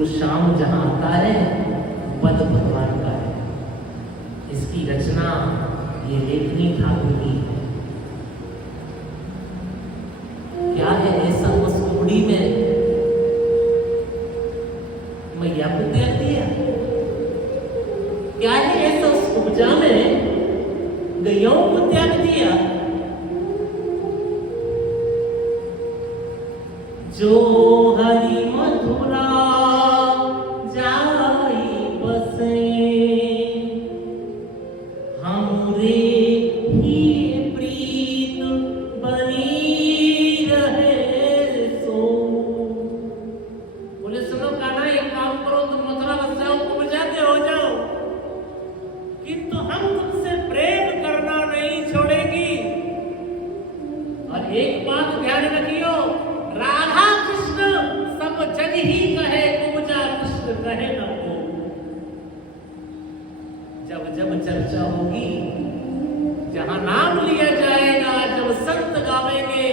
सुर श्याम जहाँ आता है पद भगवान का है। इसकी रचना ये लेखनी ठाकुर की है। क्या है ऐसा उस कुबड़ी में मैया को त्याग दिया? क्या है ऐसा उस उपजा में गैयों को त्याग दिया? जो हरि मथुरा जाई बसे हमरे ही प्रीत बनी रहे सो। बोले सुनो कान्हा, एक काम करो, तुम मथुरा बस जाओ, तुम जाते हो जाओ, किंतु हम तुमसे प्रेम करना नहीं छोड़ेगी। और एक बात ध्यान रखियो, राधा कृष्ण सब जग ही कहे, कुब्जा कृष्ण कहे न को। जब जब चर्चा होगी, जहां नाम लिया जाएगा, जब संत गावेंगे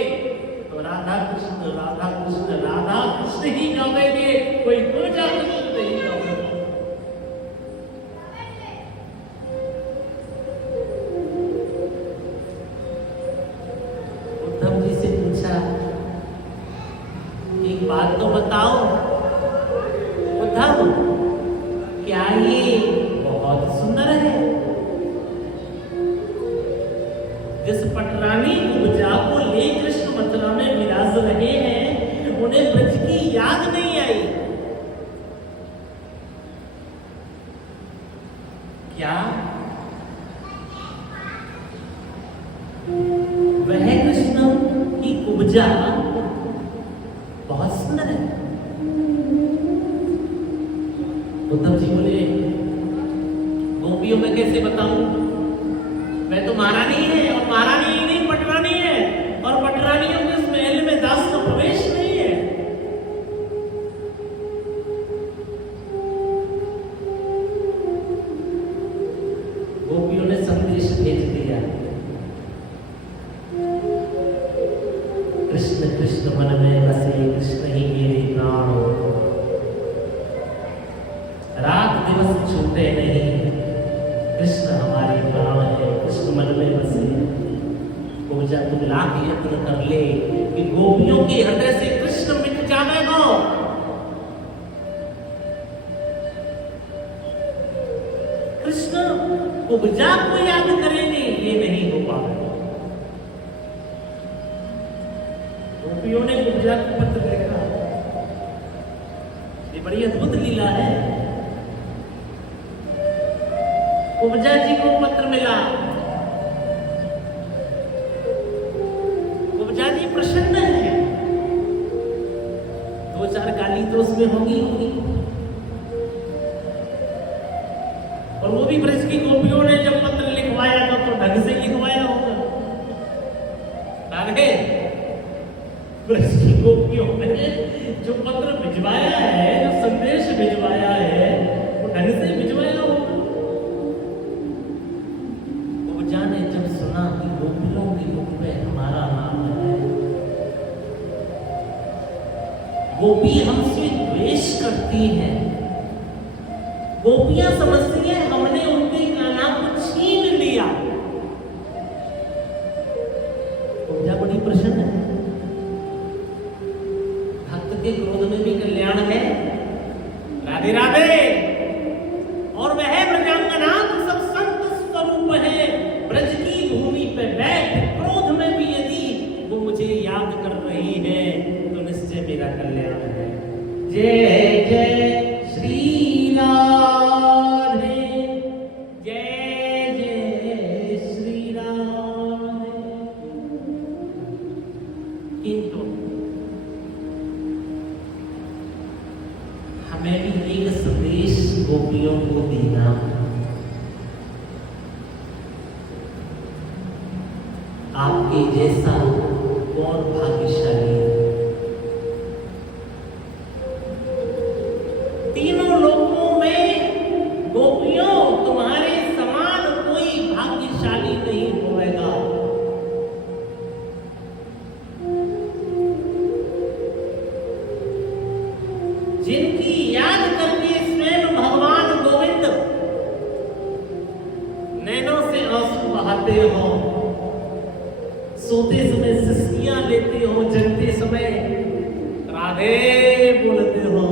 तो राधा कृष्ण राधा कृष्ण राधा कृष्ण ही गावेंगे, कोई कुब्जा कृष्ण नहीं गावेगा। उद्धव जी से पूछा, एक बात तो बताओ उद्धव, क्या ये बहुत सुंदर है? जिस पटरानी कुब्जा को ले कृष्ण मथुरा में विराज रहे हैं, उन्हें ब्रज की याद नहीं आई क्या? वह कृष्ण की कुब्जा बहुत सुंदर है। उद्धव जी बोले, गोपियों में कैसे बताऊं? वह तो महारानी है, और महारानी ही नहीं पटरानी है, और पटरानियों के उस महल में दास का प्रवेश नहीं है। गोपियों ने संदेश भेज दिया, कृष्ण कृष्ण मन में बसे, कृष्ण ही मेरे प्राण, रात दिवस छूटे नहीं, कृष्ण हमारे प्राण है, कृष्ण मन में बसे। कुब्जा तुम लाख यत्न कर ले कि गोपियों के हृदय से कृष्ण मिट जाएगा, कृष्ण कुब्जा को याद करेंगे, ये नहीं हो पाएगा। गोपियों ने कुब्जा को पत्र लिखा, ये बड़ी अद्भुत लीला है। कुब्जा जी को पत्र मिला, कुब्जा जी प्रसन्न है, दो चार गाली तो उसमें होगी। और वो भी ब्रज की गोपियों ने जब पत्र लिखवाया तो ढंग से लिखवाया होगा। ब्रज की गोपियों ने जो पत्र भिजवाया है, जो संदेश भिजवाया है, वो ढंग से भिजवाया होगा। कुब्जा ने जब सुना कि गोपियों के मुख में हमारा नाम है, गोपी हमसे द्वेष करती हैं, गोपियां समझती हैं हमने उनके कान्हा को छीन लिया। कुब्जा बड़ी प्रसन्न है, भक्त के क्रोध में भी कल्याण है। राधे राधे। और वह ब्रजांगनाथ सब संत स्वरूप है, ब्रज की भूमि पे बैठ क्रोध में भी यदि वो मुझे याद कर रही है तो निश्चय मेरा कल्याण है। जय जय श्री राधे, जय जय श्री राधे। किंतु हमें भी एक संदेश गोपियों को देना, आपके जैसा कौन भाग्यशाली है? तीनों लोकों में गोपियों तुम्हारे समान कोई भाग्यशाली नहीं होएगा। जिनकी याद देते समय राधे बोलते हो।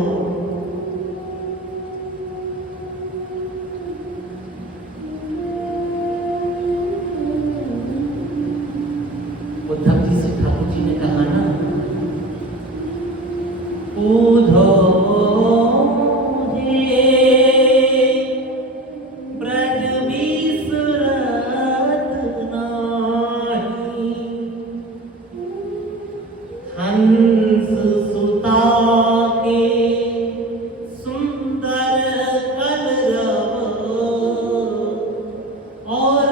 उद्धव जी से ठाकुर जी ने कहा ना, उधो ब्रज बिसरत नाही, हंस सुता के सुंदर कलरव और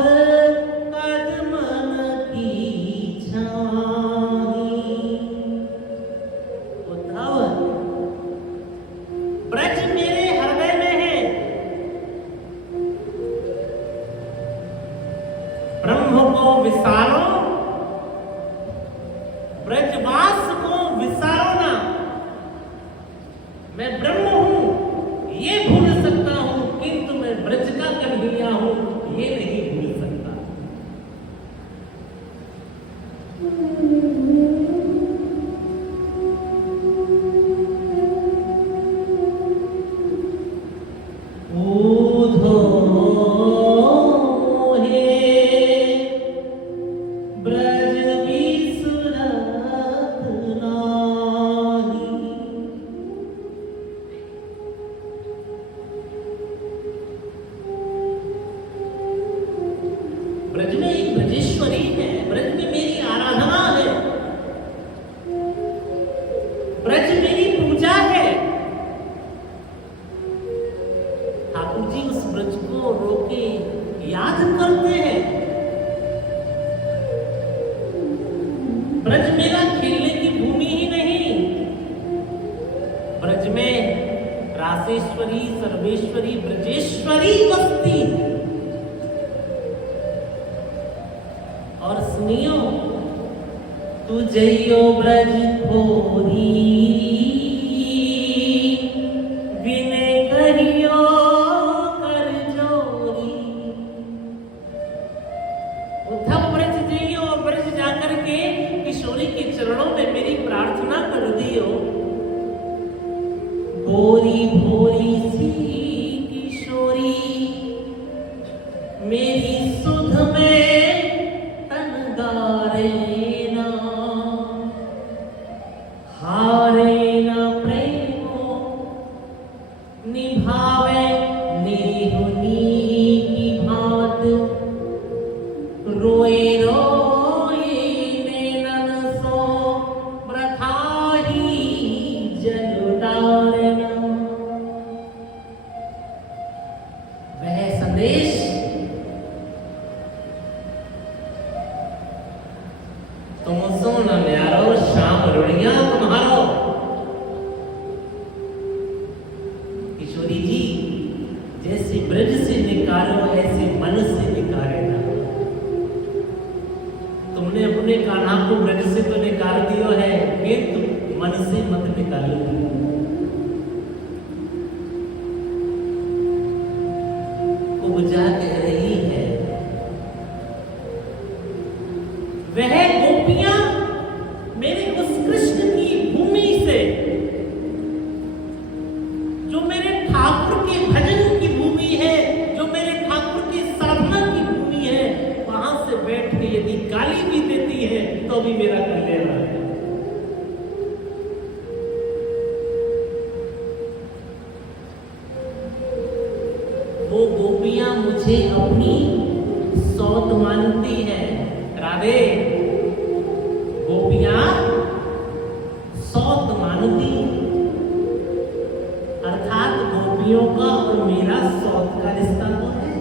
कदमन की छाही। उद्धव, ब्रज मेरे हृदय में है, ब्रह्म को विसारो, ब्रजवास को विसारो ना। मैं ब्रह्म हूं ये भूल सकता हूं, किंतु मैं ब्रज का कन्हैया हूं ये नहीं भूल सकता। ऊधो हे ब्रज बिसरत नाही। ब्रज में एक ब्रजेश्वरी है, ब्रज में मेरी आराधना है, ब्रज मेरी पूजा है। ठाकुर जी उस ब्रज को रोके याद करते हैं। ब्रज मेरा खेलने की भूमि ही नहीं, ब्रज में रासेश्वरी, सर्वेश्वरी, ब्रजेश्वरी बसती। और सुनियो, तुझयो ब्रज थोरी बिने कहियो कर जोरी। उद्धव, ब्रज जइयो और ब्रज जाकर के किशोरी के चरणों में मेरी प्रार्थना कर दियो। भोरी भोरी सी किशोरी मेरी सुध में तन गारे ना, हारे ना प्रेमो निभावे नेहुनी की भात। रोए रोए नैनन सो वृथा ही जल उतारना। वह संदेश तुम सुन न्यारो, श्याम रुड़िया तुम्हारो। किशोरी जी, जैसे ब्रज से निकालो ऐसे मन से निकाले ना। तुमने अपने कान्हा को ब्रज से तो निकाल दियो है, किंतु मन से मत निकालो। उपजा कह रही है, वह गोपियां मेरे उस कृष्ण की भूमि से, जो मेरे ठाकुर के भजन की भूमि है, जो मेरे ठाकुर की साधना की भूमि है, वहां से बैठ के यदि गाली भी देती है तो भी मेरा कल्याण है। वो गोपियां मुझे अपनी सौत मानती है। राधे, गोपियां सौत मानती, अर्थात गोपियों का और मेरा सौत का रिश्ता तो है।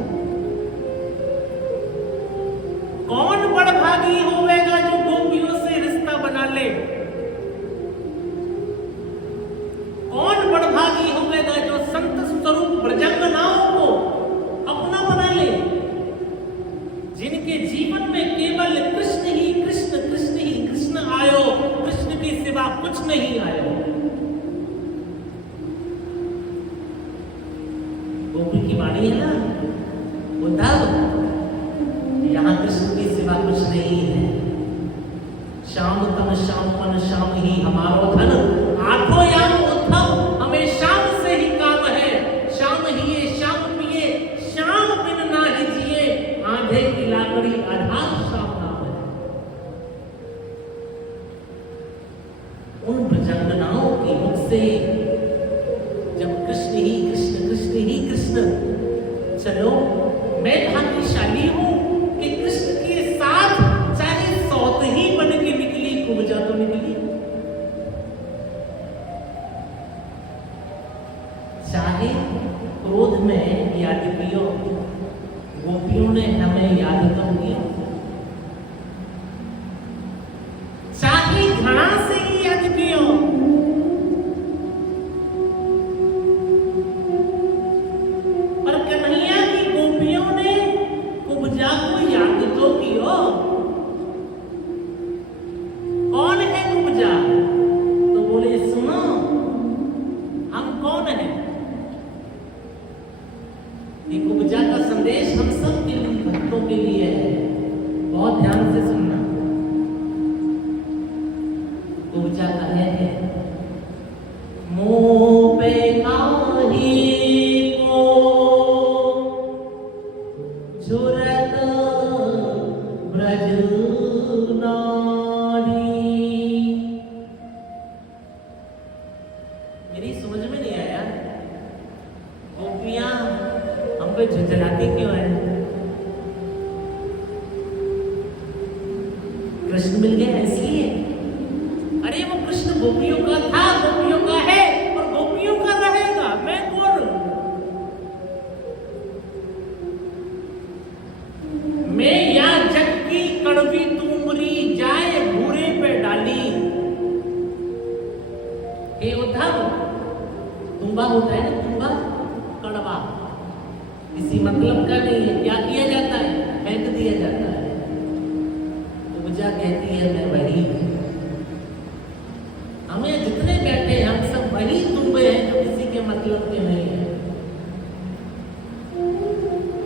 कौन बड़भागी होवेगा जो गोपियों से रिश्ता बना ले? कौन बड़भागी होवेगा जो संत स्वरूप ब्रजांगनाओं को अपना बना ले, जिनके जीवन में केवल कृष्ण ही कृष्ण, कृष्ण ही कृष्ण आयो, कृष्ण के सिवा कुछ नहीं आयो। गोपी की वाणी है ना, उद्धव, यहाँ कृष्ण के सिवा कुछ नहीं है। श्याम तन श्यामपन श्याम उन ब्रजांगनाओं के मुख से जब कृष्ण ही कृष्ण, कृष्ण ही कृष्ण, चलो मैं भाग्यशाली हूं कि कृष्ण के साथ चाहे सौत ही बन के निकली, कुब्जा तो निकली, चाहे क्रोध में याद कियो, गोपियों ने हमें याद तो किया, चाहे घृणा से ही याद कियो, पर कन्हैया की गोपियों ने कुब्जा को याद तो कियो। कौन है कुब्जा? तो बोले सुनो, हम कौन हैं? ये कुब्जा का संदेश हम सब के लिए, भक्तों के लिए है, बहुत ध्यान से सुनना। कुब्जा का है मोह पे काहे को झुरत ब्रज नारी। मेरी समझ में नहीं आया, गोपियां हम पे झुंझलाती क्यों है? कृष्ण मिल गया इसलिए? अरे वो कृष्ण गोपियों का था, गोपियों का है और गोपियों का रहेगा। मैं कौन हूं? मैं या जग की कड़वी तुमरी जाए भूरे पे डाली। हे उद्धव, तुम्बा होता है ना, तुम्बा कड़वा, किसी मतलब का नहीं है, क्या किया जाता है? फेंक दिया जाता है। कुब्जा कहती है मैं वही हूं। हमें जितने बैठे हम सब वही तुम्बे हैं जो किसी के मतलब के नहीं है।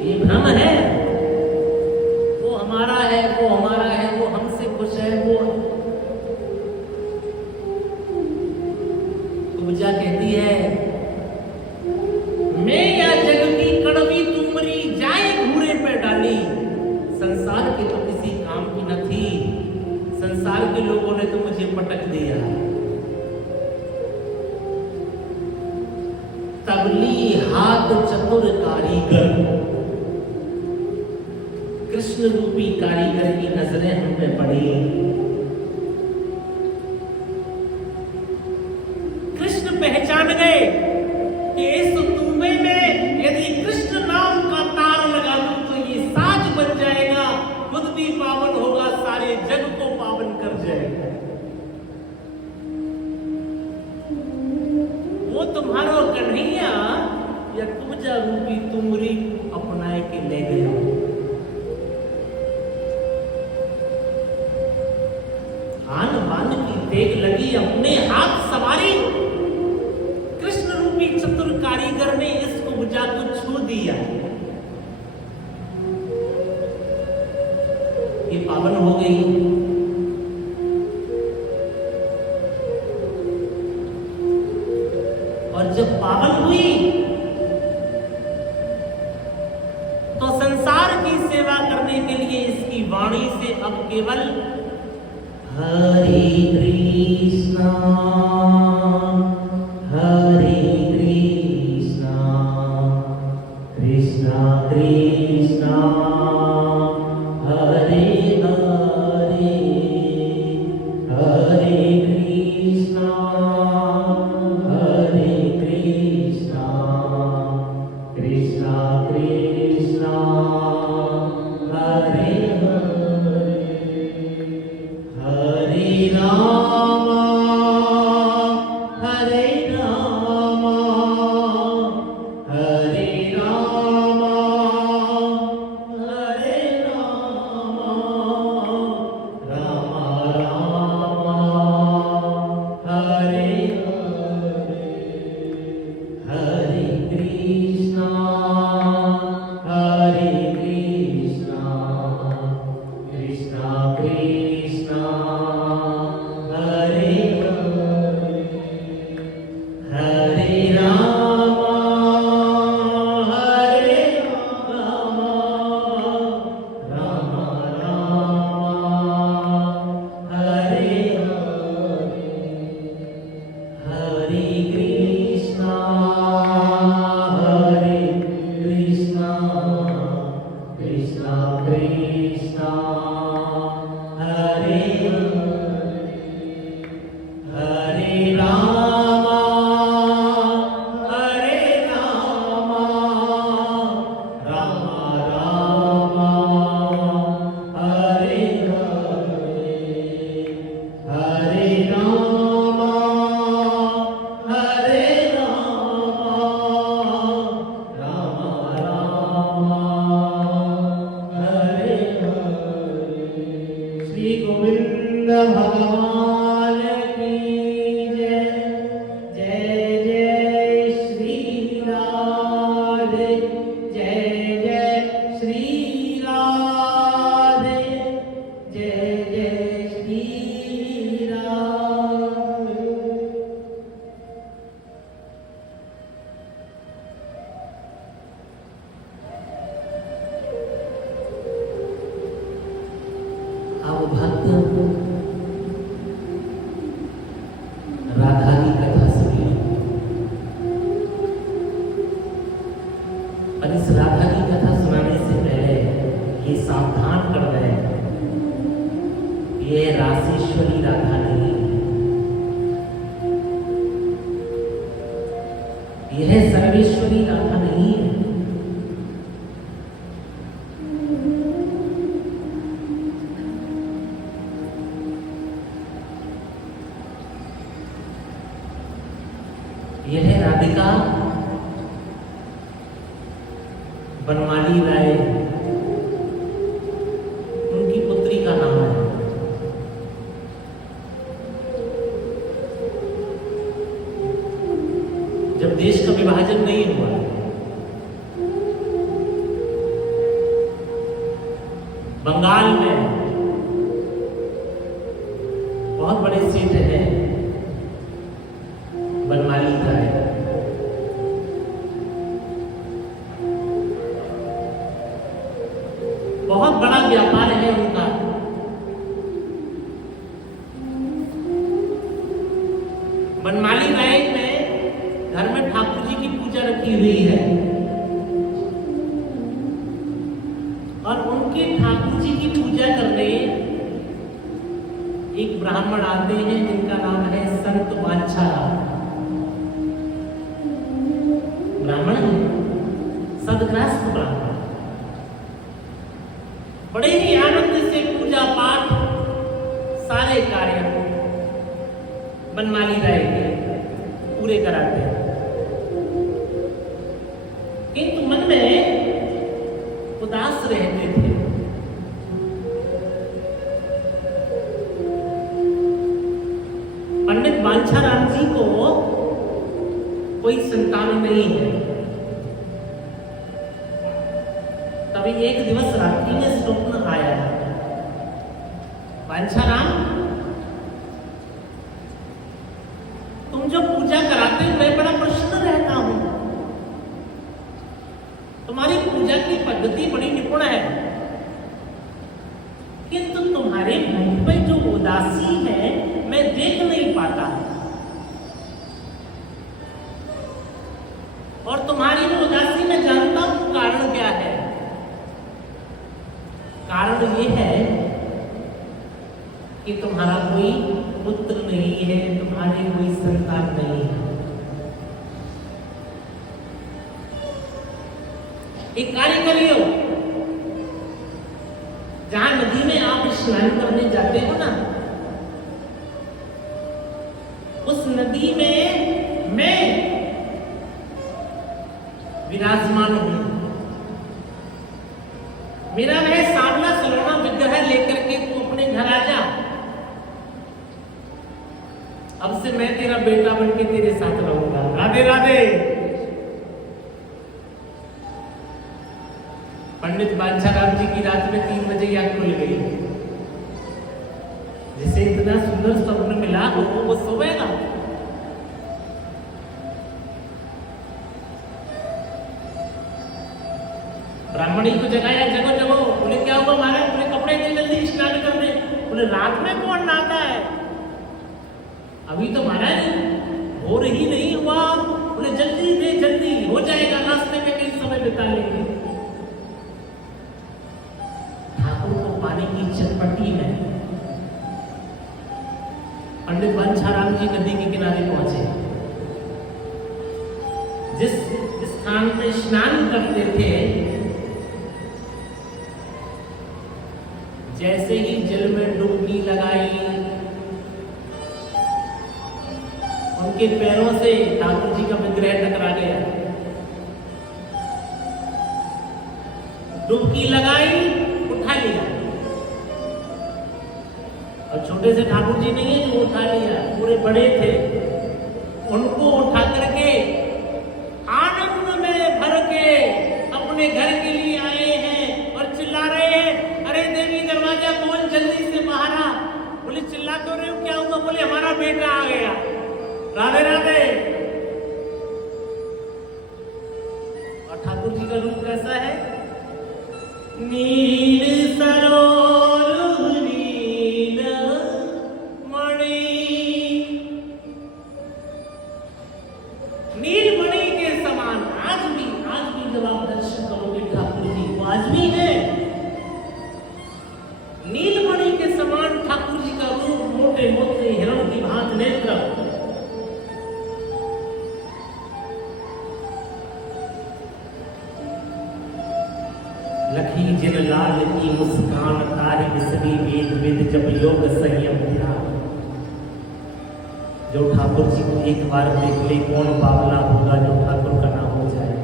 ये भ्रम है, वो हमारा है, वो हमारा है, वो हमसे खुश है, वो। कुब्जा कहती है मैं या जग की कड़वी तुमरी जाए घूरे पे डाली। संसार के तो किसी काम की न थी, संसार के लोगों ने तो मुझे पटक दिया। तबली हाथ चतुर कारीगर, कृष्ण रूपी कारीगर की नजरें हम पे पड़ी। कृष्ण पहचान गए कि इस तुम्बे में यदि कृष्ण नाम का तार लगा दूं तो ये साज बन जाएगा, खुद भी पावन होगा, सारे जग को पावन कर जाएगा। वो तुम्हारो कन्हैया या कुब्जा रूपी तुमरी अपनाए के ले गया। आन बान की तेग लगी, अपने हाथ सवारी, कृष्ण रूपी चतुर कारीगर ने इस कुब्जा को छू दिया। ये पावन हो गई। और जब पावन हुई तो संसार की सेवा करने के लिए इसकी वाणी से अब केवल हरे कृष्णा हरे कृष्णा कृष्णा कृष्णा हरे हरे हरे कृष्णा हरे कृष्णा कृष्णा कृष्णा हरे हरे हरे राम हरे राम हरे राम हरे राम राम राम हरे हरे हरे कृष्णा कृष्णा कृष्णा हरे राधा की कथा सुनी और इस राधा की कथा सुनाने से पहले ये सावधान कर रहे हैं, ये रासेश्वरी राधा नहीं है, यह सर्वेश्वरी राधा नहीं है। यह राधिका बनमाली राय उनकी पुत्री का नाम है। जब देश का विभाजन नहीं हुआ, बंगाल में बहुत बड़े सेठ हैं बनमाली राय, बहुत बड़ा व्यापार है उनका। बनमाली राय में घर में ठाकुर जी की पूजा रखी हुई है और उनके ठाकुर जी की पूजा करने एक ब्राह्मण आते हैं जिनका नाम है संत बांछाराम। ब्राह्मण सदग्रस्त ब्राह्मण, बड़े ही आनंद से पूजा पाठ सारे कार्य बनमाली राय के पूरे कराते हैं, किंतु मन में उदास रहते थे। पंडित बांछाराम जी को कोई संतान नहीं है। तभी एक दिवस रात्रि में स्वप्न आया, बांछाराम तुम जो पूजा कराते हो मैं बड़ा प्रसन्न रहता हूं, तुम्हारी पूजा की पद्धति बड़ी निपुण है, किंतु तुम्हारे मुख में जो उदासी है मैं देख नहीं पाता और तुम्हारी वो उदासी में जानता हूं कारण क्या है। कारण ये है कि तुम्हारा कोई पुत्र नहीं है, तुम्हारी कोई संतान नहीं है। एक कार्य करियो, जहां नदी में आप स्नान करने जाते हो ना, उस नदी में मैं विराजमान हूं। मेरा वह सांवला सलोना विग्रह लेकर के तू अपने घर आ जा। अब से मैं तेरा बेटा बन के तेरे साथ रहूंगा। राधे राधे। पंडित बांछाराम जी की रात में 3 बजे आंख खुल गई। जिसे इतना सुंदर स्वप्न मिला वो सोएगा। ब्राह्मणी को जगाया, जगो जगो। बोले क्या हुआ महाराज? बोले कपड़े नहीं जल्दी स्नान करने। बोले रात में कौन नहाता है? अभी तो महाराज और ही नहीं हुआ, बोले जल्दी से जल्दी हो जाएगा, रास्ते में कहीं समय बिता लेंगे। ठाकुर को पानी की चटपटी में पंडित बांछाराम जी नदी के किनारे पहुंचे। जिस स्थान में स्नान करते थे, जैसे ही जल में डुबकी लगाई, उनके पैरों से ठाकुर जी का विग्रह टकरा गया। डुबकी लगाई, उठा लिया। और छोटे से ठाकुर जी नहीं है जो उठा लिया, पूरे बड़े थे। उनको उठा करके आनंद में भर के अपने घर के लिए आए हैं और चिल्ला रहे हैं, अरे देवी दरवाजा खोल, जल्दी से बाहर आ। बोले चिल्ला तो रहे हो, क्या हुआ? बोले हमारा बेटा आ गया। राधे राधे। और ठाकुर जी का रूप कैसा है? नील सरोवर नील मणि, नील मणि के समान। आज भी जब आप दर्शन करोगे ठाकुर जी को, आज भी है नीलमणि के समान ठाकुर जी का रूप, मोटे मोटे हिरण की भांत नेत्र। लखी जिन लाल की मुस्कान, तारी बिसरी वेद वेद जब योग संयम ध्यान। जो ठाकुर जी को एक बार देख ले, कौन बावला होगा जो ठाकुर का नाम हो जाए।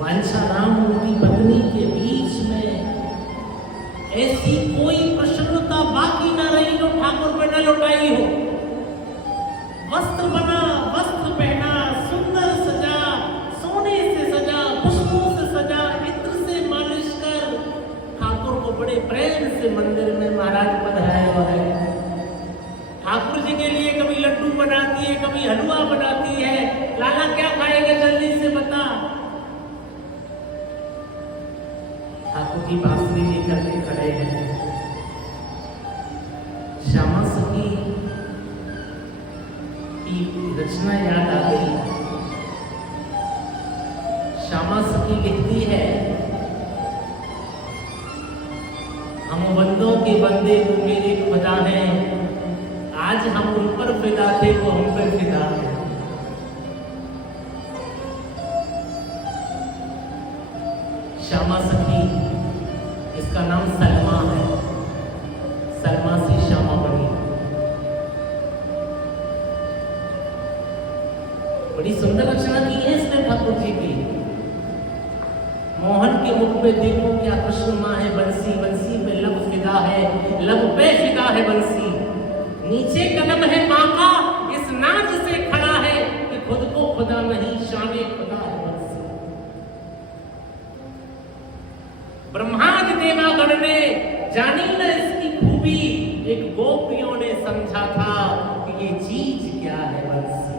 बांछाराम उनकी पत्नी के बीच में ऐसी कोई प्रसन्नता बाकी न रही जो ठाकुर पर न लौटाई हो। वस्त्र बना, वस्त्र पहना, सुंदर सजा, सोने से सजा, पुष्पों से सजा, इत्र से मालिश कर ठाकुर को बड़े प्रेम से मंदिर में महाराज पधराया हुआ है। ठाकुर जी के लिए कभी लड्डू बनाती है, कभी हलवा बनाती है। लाला क्या खाएगा, जल्दी से बता। ठाकुर जी बांसुरी लेकर के खड़े हैं। श्यामा सखी की रचना याद आ गई। श्यामा सखी लिखती है, हम बंदों के बंदे वो मेरे खुदा हैं, आज हम उन पर फिदा थे वो हम पर फिदा हैं। श्यामा सखी, इसका नाम सलमा है। सलमा से श्यामा बनी। बड़ी सुंदर रचना की है इसने ठाकुर जी की। मोहन के मुख पे देखो क्या कृष्णमा है, बंसी बंसी पे लब फिदा है, लब पे फिदा है बंसी। नीचे कदम है माँ का, इस नाच से खड़ा है कि खुद को खुदा नहीं, शाने खुदा है बंसी। ब्रह्मादि देवागण ने जानी न इसकी खूबी, एक गोपियों ने समझा था कि ये चीज क्या है बंसी।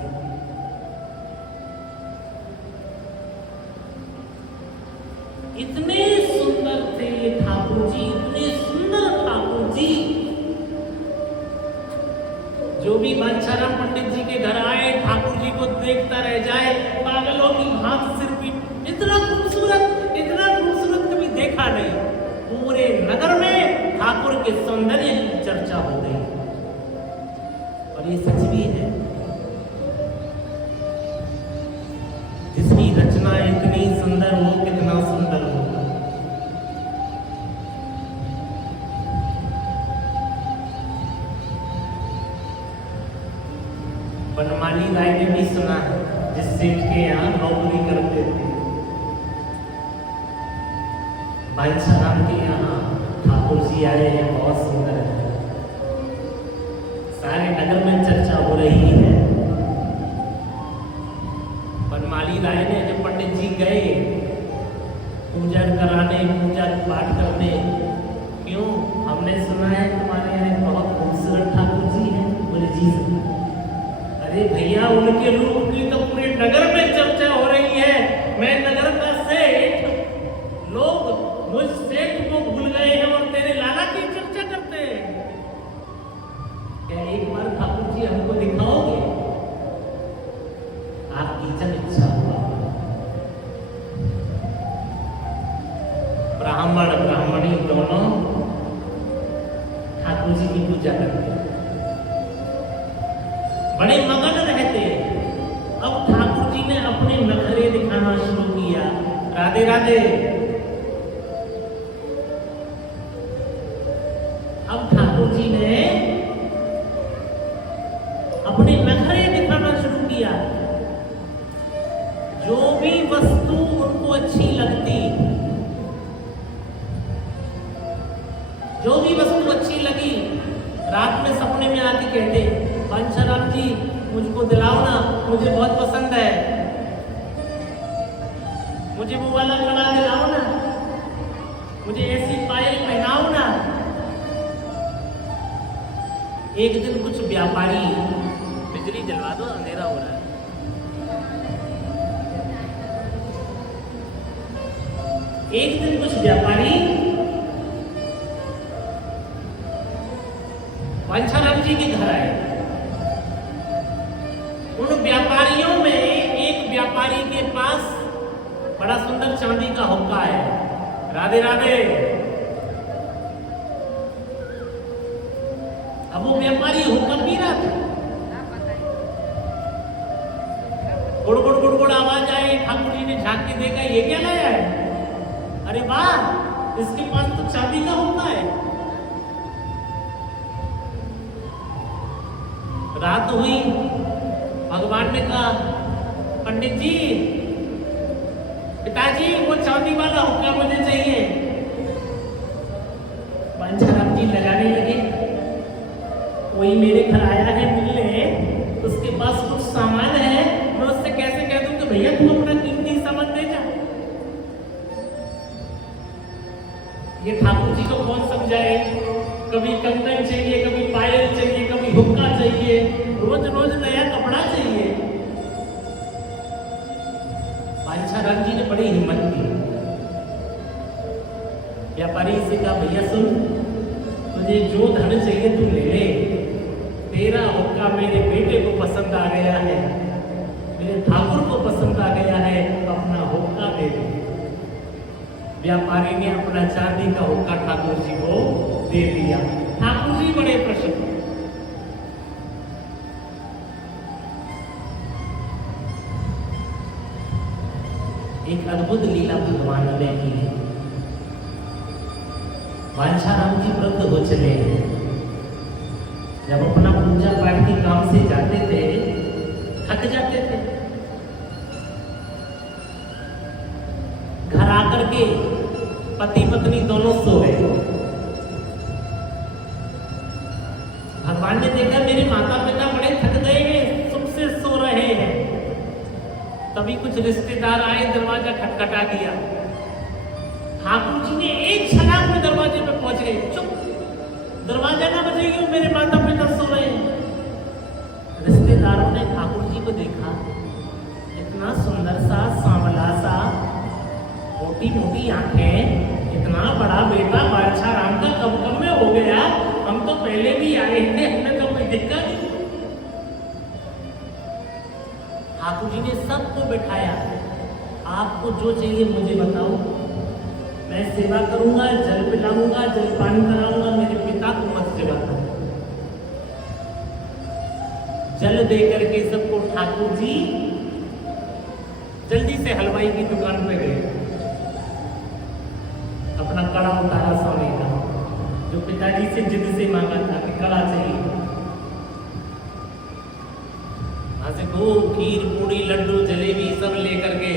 इतने सुंदर थे ये ठाकुर जी, इतने सुंदर ठाकुर जी। जो भी बांछाराम पंडित जी के घर आए, ठाकुर जी को देखता रह जाए, पागलों की भांति सिर पीट। इतना खूबसूरत कभी देखा नहीं। पूरे नगर में ठाकुर के सौंदर्य की चर्चा हो गई। और ये सच भी है, जिसकी रचना इतनी सुंदर हो, कितना सुंदर हो। बनमाली राय ने भी सुना है, जिस सेठ के यहाँ नौकरी करते थे। बांछाराम के यहाँ ठाकुर जी आए हैं, बहुत सुंदर है। सारे नगर में चर्चा हो रही है। बनमाली राय ने जब पंडित जी गए पूजा कराने, पूजा पाठ करने, क्यों, हमने सुना है तुम्हारे यहाँ बहुत खूबसूरत ठाकुर जी हैं। बोले जी सर। अरे भैया, उनके रूप की तो पूरे नगर में चर्चा हो रही है। मैं नगर का सेठ, लोग मुझ सेठ को भूल गए हैं और तेरे लाला की चर्चा कर ठाकुर जी की पूजा करते, बड़े मगन रहते। अब ठाकुर जी ने अपने नखरे दिखाना शुरू किया। राधे राधे। अब ठाकुर जी ने अपने नखरे दिखाना शुरू किया। जो भी वस्तु उनको अच्छी लगती, जो भी वस्तु अच्छी लगी, रात में सपने में आके कहते, बांछाराम जी मुझको दिलाओ ना, मुझे बहुत पसंद है, मुझे वो वाला कड़ा दिलाओ ना, मुझे ऐसी पायल पहनाओ ना। एक दिन कुछ व्यापारी, बिजली जलवा दो अंधेरा हो रहा है। एक दिन कुछ व्यापारी बांछाराम जी के घर आए। उन व्यापारियों में एक व्यापारी के पास बड़ा सुंदर चांदी का हुक्का है। राधे राधे। अब वो व्यापारी हुक्का पी रहा था, गुड़ गुड़ गुड़ गुड़ आवाज आई। ठाकुर जी ने झांक के देखा, ये क्या लाया है? अरे वाह, इसके पास तो चांदी का हुक्का है। रात हुई, भगवान ने कहा, पंडित जी, पिताजी वो चांदी वाला हुक्का मुझे चाहिए। बांछाराम जी लगाने लगे, कोई मेरे घर आया है मिलने, उसके पास कुछ सामान है, मैं उससे कैसे कह दूं कि भैया तू अपना कीमती सामान दे जा। ये ठाकुर जी को कौन समझाए? कभी कंगन चाहिए, कभी पायल चाहिए, कभी हुक्का चाहिए, रोज रोज नया कपड़ा चाहिए। बांछाराम जी ने बड़ी हिम्मत की। व्यापारी से कहा, भैया सुन, तुझे जो धन चाहिए तू ले ले, तेरा हुक्का मेरे बेटे को पसंद आ गया है, मेरे ठाकुर को पसंद आ गया है, अपना हुक्का दे दे। व्यापारी ने अपना चांदी का हुक्का ठाकुर जी को दे दिया। ठाकुर जी बड़े प्रसन्न। एक अद्भुत लीला भगवान ने की है। बांछाराम जी वृद्ध हो चले, जब अपना पूजा पाठ के काम से जाते थे, थक जाते थे, घर आकर के पति पत्नी दोनों सो गए। भगवान ने देखा मेरे माता पिता बड़े थक गए हैं, सुख से सो रहे हैं। तभी कुछ रिश्तेदार आए, दरवाजा खटखटा दिया। ठाकुर जी ने एक छलांग में दरवाजे पे पहुंच गए। चुप, दरवाजा ना बजेगी, मेरे माता पिता सो रहे हैं। रिश्तेदारों ने ठाकुर जी को देखा, इतना सुंदर सा, सांवला सा, मोटी मोटी आंखें, इतना बड़ा बेटा बांछाराम का कब में हो गया, हम तो पहले भी आए थे, हमने तो कोई दिक्कत नहीं। ठाकुर जी ने सबको बिठाया, आपको जो चाहिए मुझे बताओ, मैं सेवा करूंगा, जल पिलाऊंगा, जलपान कराऊंगा, मेरे पिता को मत सेवा करो। जल दे करके सबको ठाकुर जी जल्दी से हलवाई की दुकान पे गए। अपना कड़ा उतारा सोने का, जो पिताजी से जिद से मांगा था कि कड़ा चाहिए। वहां से खूब खीर, पूड़ी, लड्डू, जलेबी सब लेकर के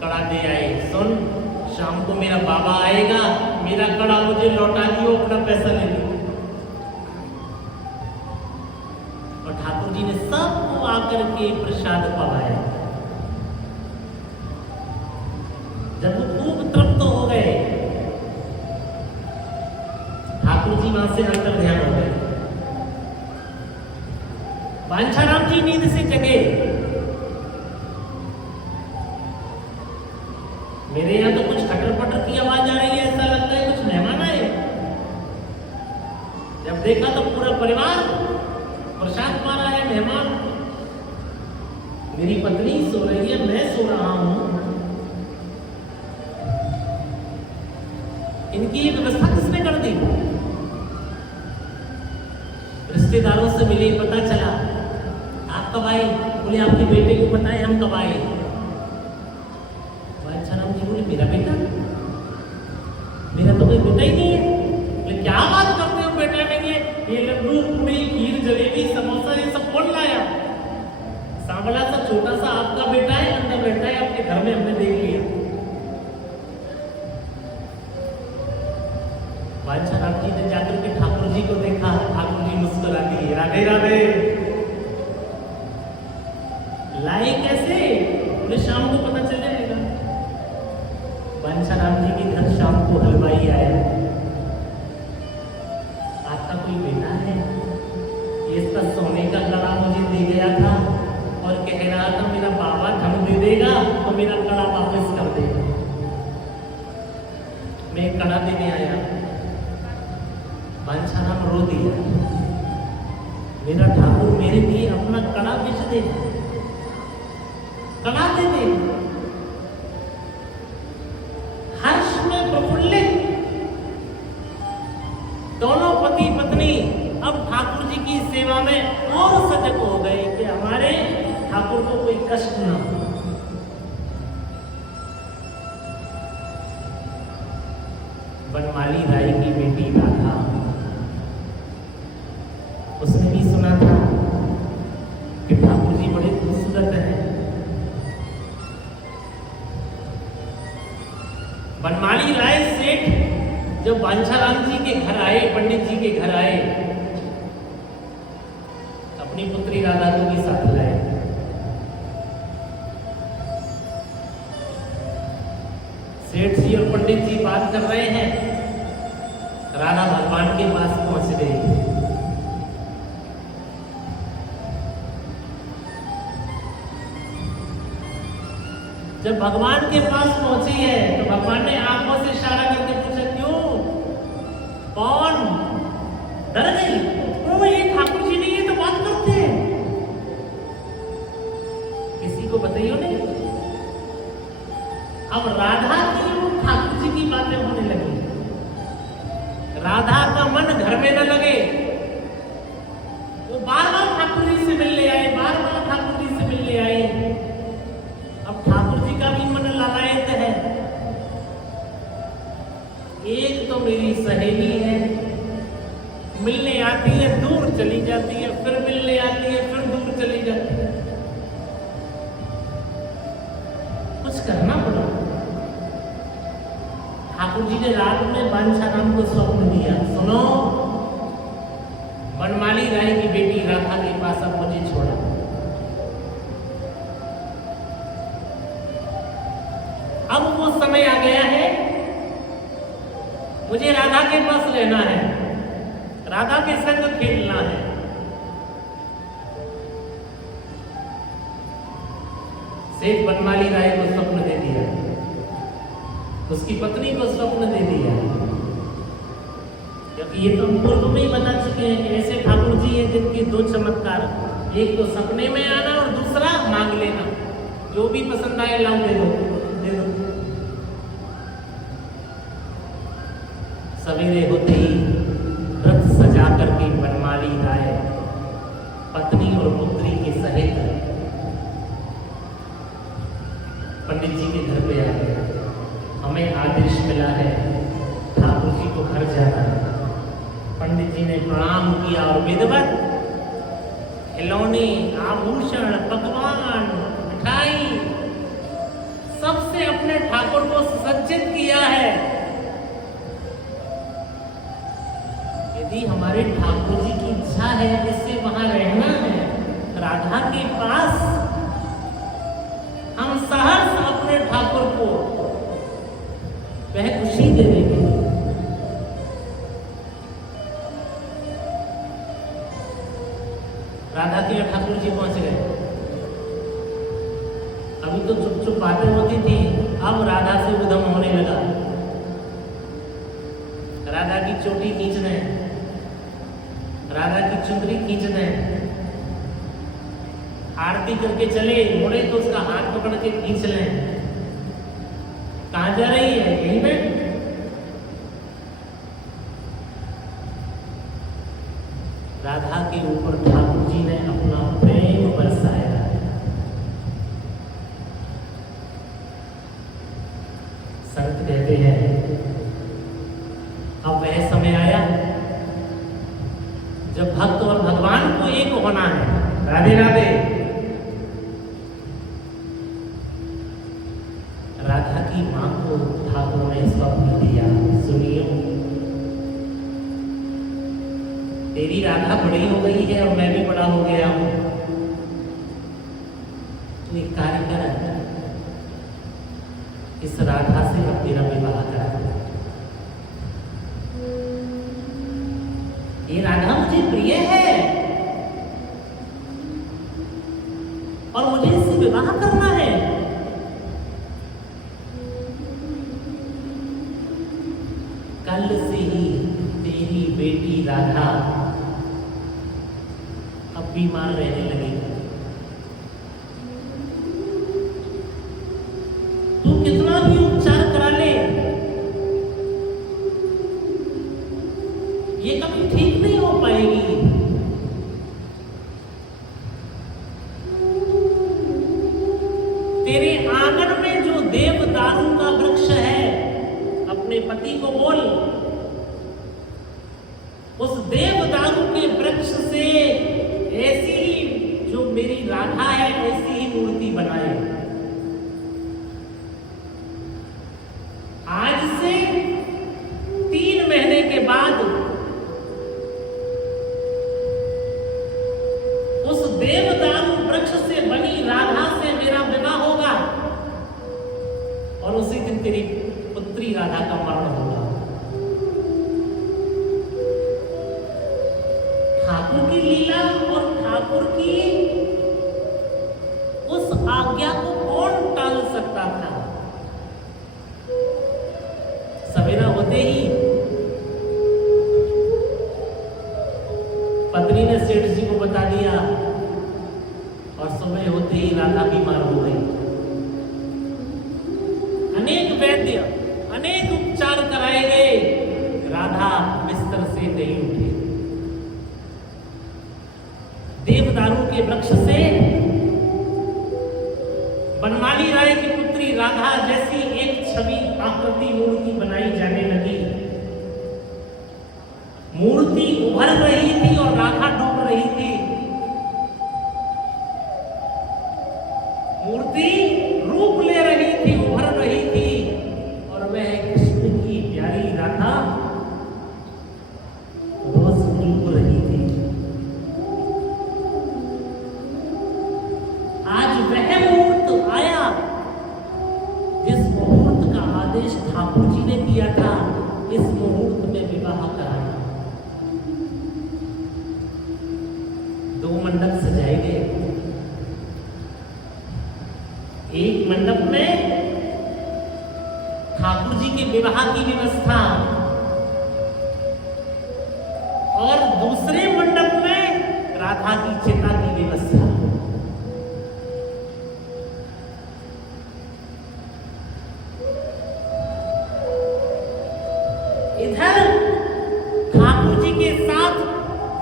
कड़ा दे आए। सुन, शाम को मेरा बाबा आएगा, मेरा कड़ा मुझे लौटा दियो, अपना पैसा ले लो। और ठाकुर जी ने सबको आकर के प्रसाद पवाया। जब वो खूब तृप्त हो गए, ठाकुर जी वहां से अंतर ध्यान हो गए। बांछाराम जी नींद से जगे। मेरे यहाँ तो कुछ खटर पटर की आवाज आ रही है, ऐसा लगता है कुछ मेहमान आए। जब देखा तो पूरा परिवार प्रसाद पा रहा है, मेहमान। मेरी पत्नी सो रही है, मैं सो रहा हूं। इनकी ये व्यवस्था किसने कर दी? रिश्तेदारों से मिले, पता चला आप कब आए? बोले आपके बेटे को पता है हम कब आए। अच्छा राम जी बोले मेरा बेटा? मेरा तो कोई बेटा ही नहीं है। बोले क्या बात करते हो, बेटा नहीं है? ये लड्डू पूड़ी खीर जलेबी समोसा ये सब कौन लाया? सांवला सा छोटा सा आपका बेटा है, अंदर बैठा है आपके घर में, हमने देख लिया। बादशाह राम जी ने जाकर के ठाकुर जी को देखा, ठाकुर जी मुस्कुरा दिए, राधे राधे। लाए कैसे? बोले शाम को पता चल जाएगा। बादशाह राम जी के घर शाम को हलवाई आया, आपका कोई बेटा है? ये इसका सोने का कड़ा मुझे दे गया था और कह रहा था मेरा बाबा धन दे देगा तो मेरा कड़ा वापस कर देगा। मैं कड़ा देने आया। बादशाह राम रो दिया, मेरा ठाकुर मेरे लिए अपना कड़ा बेच दे, कड़ा दे दे। हर्ष में प्रफुल्लित दोनों पति पत्नी अब ठाकुर जी की सेवा में और सजग हो गए कि हमारे ठाकुर को कोई कष्ट ना हो। बनमाली राय की बेटी राधा, उसने भी सुना था कि ठाकुर जी बड़े खूबसूरत हैं। बनमाली राय सेठ जब बांछाराम जी के घर आए, पंडित जी के घर आए, अपनी पुत्री राधा को भी साथ लाए। सेठ जी और पंडित जी बात कर रहे हैं, राधा भगवान के पास पहुंच गई। जब भगवान के पास पहुंची है तो भगवान ने आंखों से इशारा करके पूछा, क्यों, कौन? डर गई? ओ ये ठाकुर जी नहीं है तो बात करते हैं, किसी को बताइए नहीं। अब राधा की और ठाकुर जी की बातें होने लगी। राधा का मन घर में न लगे, वो बार बार ठाकुर जी से मिलने आए, बार बार ठाकुर जी से मिलने आए। अब ठाकुर जी का भी मन लालायत है। एक तो मेरी सहेली है, मिलने आती है दूर चली जाती है, फिर मिलने आती है फिर दूर चली जाती है। कुछ करना पड़ा। ठाकुर जी ने रात में बांछाराम को स्वप्न दिया, सुनो बनमाली राय की बेटी राधा के पास अब मुझे छोड़ा। अब वो समय आ गया है, मुझे राधा के पास रहना है, राधा के संग खेलना है। सेठ बनमाली राय को स्वप्न दे दिया, उसकी पत्नी को स्वप्न दे दिया, क्योंकि ये तो पूर्व में ही बता चुके हैं कि ऐसे ठाकुर जी हैं जिनके दो चमत्कार, एक तो सपने में आना और दूसरा मांग लेना, जो भी पसंद आए लाओ दे दो, दे दो। सवेरे होते ही रथ सजा करके बनमाली राय पत्नी और पुत्री के सहित पंडित जी के घर पे आ गए। हमें आदेश मिला है ठाकुर जी को घर जाना है। पंडित जी ने प्रणाम किया और विधिवत खिलौने, आभूषण, पकवान, मिठाई सबसे अपने ठाकुर को सुसज्जित किया है। यदि हमारे ठाकुर जी की इच्छा है जिससे वहां रहना है राधा के पास, हम सहर्ष अपने ठाकुर को वह खुशी दे देंगे। राधा के ठाकुर जी पहुंच गए। अभी तो चुप चुप बातें होती थी, अब राधा से उधम होने लगा। राधा की चोटी खींचने, राधा की चुंदरी खींचने, आरती करके चले, मुड़े तो उसका हाथ पकड़ के खींच लें। कहां जा रही है? यहीं पे के ऊपर ठाकुर जी ने अपना प्रेम बरसाया है। संत कहते हैं अब वह समय आया जब भक्त और भगवान को एक होना है। राधे राधे। राधा की मां को ठाकुर ने स्वप्न दिया, सुनियो तेरी राधा बड़ी हो गई है और मैं भी बड़ा हो गया हूं, तू एक कार्य कर, इस राधा से अब तेरा विवाह करा दे। ये राधा मुझे प्रिय है और मुझे इससे विवाह करना है। कल से ही तेरी बेटी राधा अब बीमार रहने लगी। तू कितना भी उपचार करा ले, ये कभी ठीक नहीं हो पाएगी। तेरे आंगन में जो देवदारू का वृक्ष है, अपने पति को बोल उस देवदारू के वृक्ष से ऐसी जो मेरी राधा है ऐसी ही मूर्ति बनाए। आज से 3 महीने के बाद उस देवदारू वृक्ष से बनी राधा से मेरा विवाह होगा और उसी दिन तेरी पुत्री राधा का मरण होगा। ठाकुर की लीला और ठाकुर की उस आज्ञा को कौन टाल सकता था। सवेरा होते ही पत्नी ने सेठ जी को बता दिया और समय होते ही राधा बीमार हो गई। अनेक वैद्य, अनेक उपचार कराए गए, राधा बिस्तर से नहीं उठी। देवदारू के वृक्ष से बनमाली राय की पुत्री राधा जैसी एक छवि आकृति मूर्ति बनाई जाने लगी। मूर्ति उभर रही थी और राधा डूब रही थी। मूर्ति रूप ले रही थी, उभर रही थी और वह कृष्ण की प्यारी राधा रोज डूब रही थी। आज वह मुहूर्त आया जिस मुहूर्त का आदेश ठाकुर जी ने किया था, इस मुहूर्त में विवाह कराना। 2 मंडप सजाए गए। एक मंडप में ठाकुर जी के विवाह की व्यवस्था और दूसरे मंडप में राधा की चिता की व्यवस्था। इधर ठाकुर जी के साथ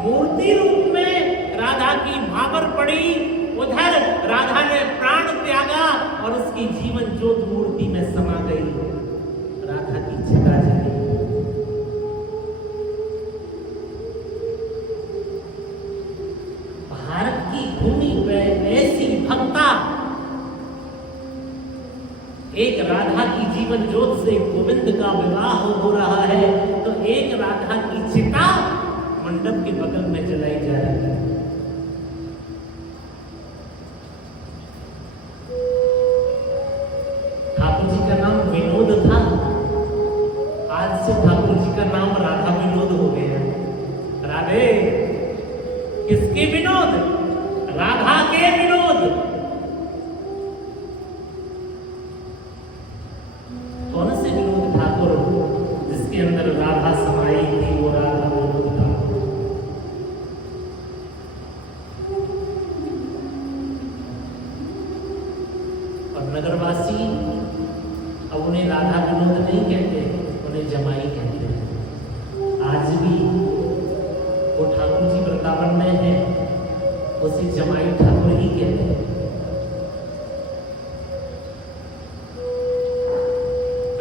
मूर्ति रूप में राधा की भावर पड़ी, उधर राधा ने प्राण त्यागा और उसकी जीवन ज्योत मूर्ति में समा गई। राधा की चिता जली। भारत की भूमि में ऐसी भक्ता, एक राधा की जीवन ज्योत से गोविंद का विवाह हो रहा है तो एक राधा की चिता मंडप के बगल में जलाई जा रही है। ठाकुर जी का नाम विनोद था, आज से ठाकुर जी का नाम राधा विनोद हो गया। राधे किसके विनोद? राधा के विनोद। कौन से विनोद ठाकुर? जिसके अंदर राधा समाई थी, वो राधा विनोद ठाकुर। और नगरवासी अब उन्हें राधा विनोद नहीं कहते, उन्हें जमाई कहते हैं। आज भी वो ठाकुर जी वृंदावन में है उसे जमाई ठाकुर ही कहते हैं।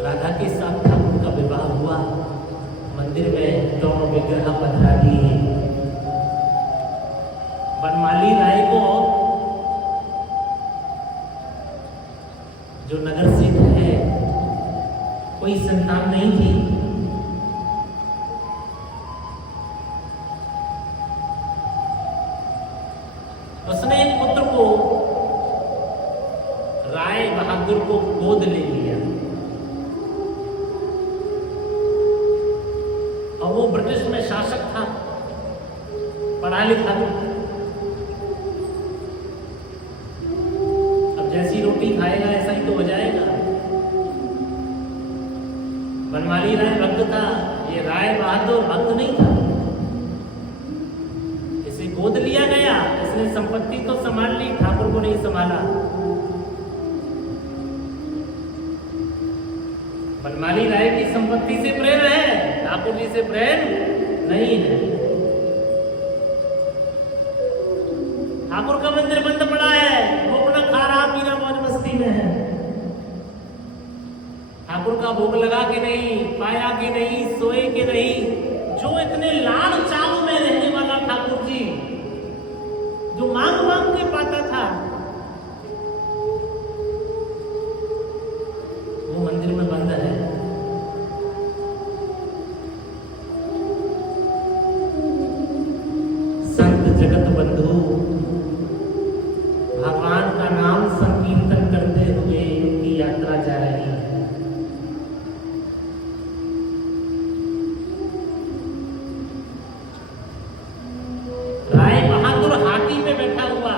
राधा के साथ ठाकुर का विवाह हुआ, मंदिर में दोनों विग्रह बना दिए। बनमाली राय को जो नगर सेठ है, कोई संतान नहीं थी। उसने एक पुत्र को, राय बहादुर को गोद ले लिया और वो ब्रिटिश में शासक था, पढ़ा लिखा था। अब जैसी रोटी खाएगा ऐसा ही तो हो जाएगा। बनमाली राय भक्त था, ये राय बहादुर भक्त नहीं था। इसे गोद लिया गया, इसने संपत्ति तो संभाल ली, ठाकुर को नहीं संभाला। बनमाली राय की संपत्ति से प्रेम है, ठाकुर जी से प्रेम नहीं है। ठाकुर का मंदिर बंद पड़ा है, वो अपना खा रहा पीना मौज मस्ती में है। ठाकुर का भोग लगा के नहीं, पाया के नहीं, सोए के नहीं। जो इतने लाड़ चाव में रहने वाला ठाकुर जी, जो मांग मांग के पाता था, वो मंदिर में बंद है। संत जगत बंधु भगवान का नाम संकीर्तन करते हुए उनकी यात्रा जा रही है। राय बहादुर हाथी पे बैठा हुआ,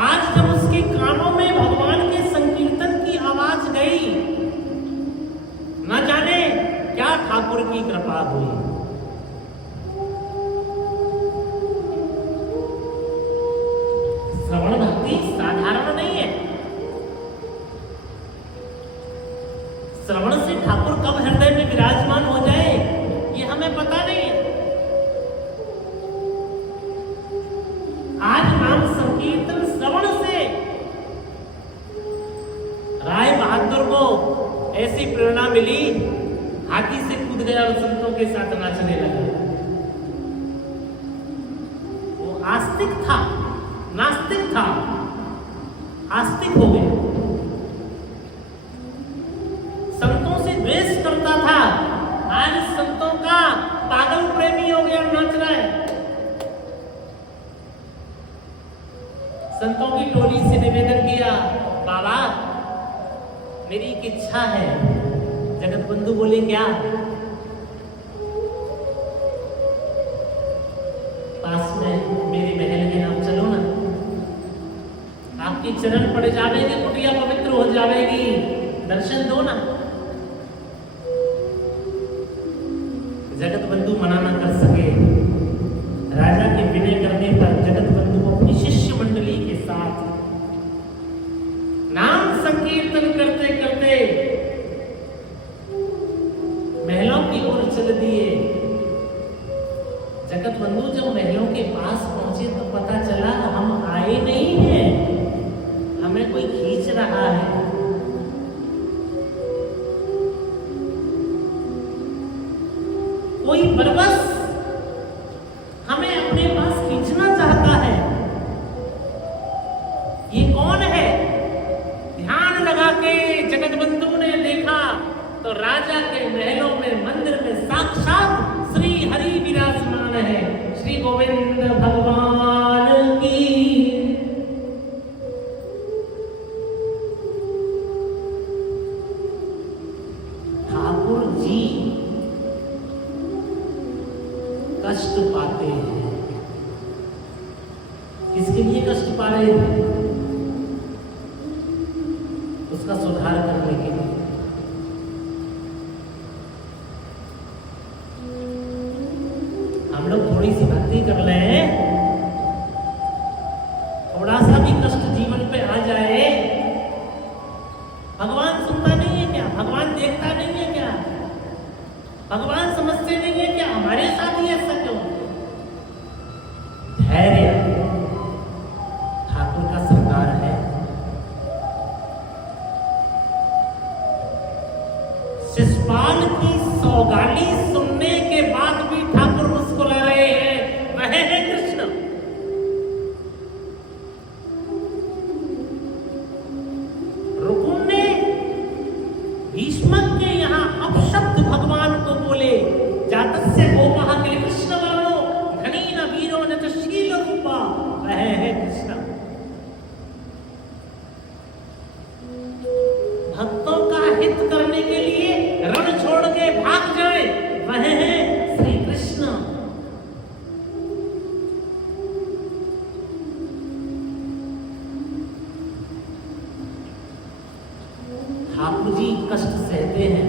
आज जब उसके कानों में भगवान के संकीर्तन की आवाज गई, न जाने क्या ठाकुर की कृपा हुई। श्रवण भक्ति साधारण नहीं है। श्रवण से ठाकुर कब हृदय में विराजमान हो जाए ये हमें पता नहीं है। आज नाम संकीर्तन श्रवण से राय बहादुर को ऐसी प्रेरणा मिली, हाथी से कूद गया और संतों के साथ नाचने लगा। वो आस्तिक था, नास्तिक था, आस्तिक हो गया। संतों से द्वेष करता था, आज संतों का पागल प्रेमी हो गया, नाच रहा है। संतों की टोली से निवेदन किया, बाबा मेरी एक इच्छा है। जगत बंधु बोले क्या? पास में मेरे महल में आप चलो ना, आपकी चरण पड़ जावेगी, कुटिया पवित्र हो जावेगी, दर्शन दो ना। जगत बंधु मना ना कर सके। राजा के विनय करने पर जगत बंधु अपनी शिष्य मंडली के साथ नाम संकीर्तन करते करते महलों की ओर चल दिए। जगत बंधु जब महलों के पास पहुंचे तो पता चला हम आए नहीं हैं, हमें कोई खींच रहा है। कोई बरबस हमें अपने पास खींचना चाहता है। ये कौन है? ध्यान लगा के जगत बंधु ने देखा तो राजा के महलों में, मंदिर में साक्षात श्री हरि विराजमान है। श्री गोविंद भगवान की। ठाकुर जी कष्ट पाते हैं। किसके लिए कष्ट पा रहे हैं? उसका सुधार करने के लिए। हम लोग थोड़ी सी भक्ति कर लें, थोड़ा सा भी कष्ट जीवन पे आ जाए, भगवान सुनता नहीं है क्या? भगवान देखता नहीं है क्या? भगवान समझते नहीं है शिषपाल की सौगाली सुनने के बाद भी ठाकुर मुस्कुरा रहे हैं, वह है कृष्ण। रुकुम ने भीष्मक के यहाँ अपशब्द भगवान को बोले, जातस्य गोपाः किल कृष्ण वर्णो धनी न वीरो न च शील रूपा, वह है कृष्ण। भक्तों का हित करने के लिए रण छोड़ के भाग जाए, वह है श्री कृष्ण। ठाकुर जी कष्ट सहते हैं,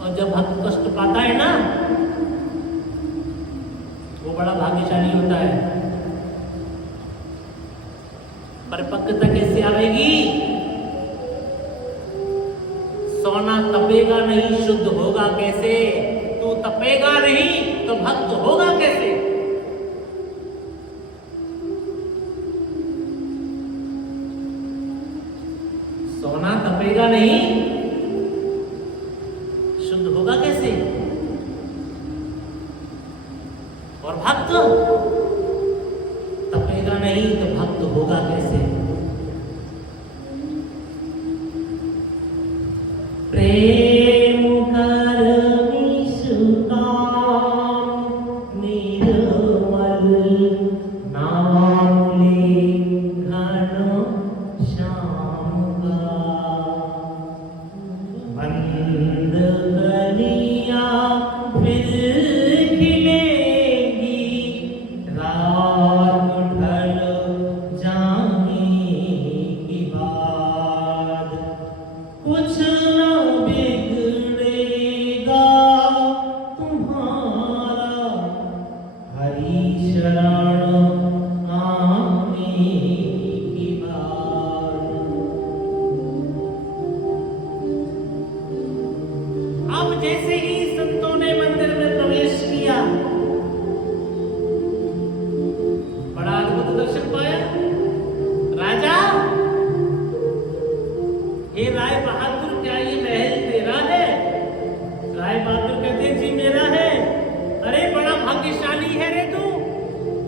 और जब भक्त कष्ट पाता है ना, वो बड़ा भाग्यशाली होता है। परिपक्वता कैसे आवेगी? सोना तपेगा नहीं, शुद्ध होगा कैसे? तू तपेगा नहीं तो भक्त होगा कैसे? सोना तपेगा नहीं, शुद्ध होगा कैसे? और भक्त तपेगा नहीं तो भक्त होगा कैसे? प्रेम कर विषुकाम निर्मल नाम ले घन श्याम का, बंद कलियां फिर खिलेगी, रात ढल जाने के बाद कुछ न बिगड़ेगा तुम्हारा, हरि शरण आने के बाद। अब जैसे ही संतों ने मंदिर में प्रवेश किया, बड़ा अद्भुत दर्शन पाया। राजा, हे राय बहादुर, क्या ये महल तेरा है? राय बहादुर कहते जी मेरा है। अरे बड़ा भाग्यशाली है रे तू,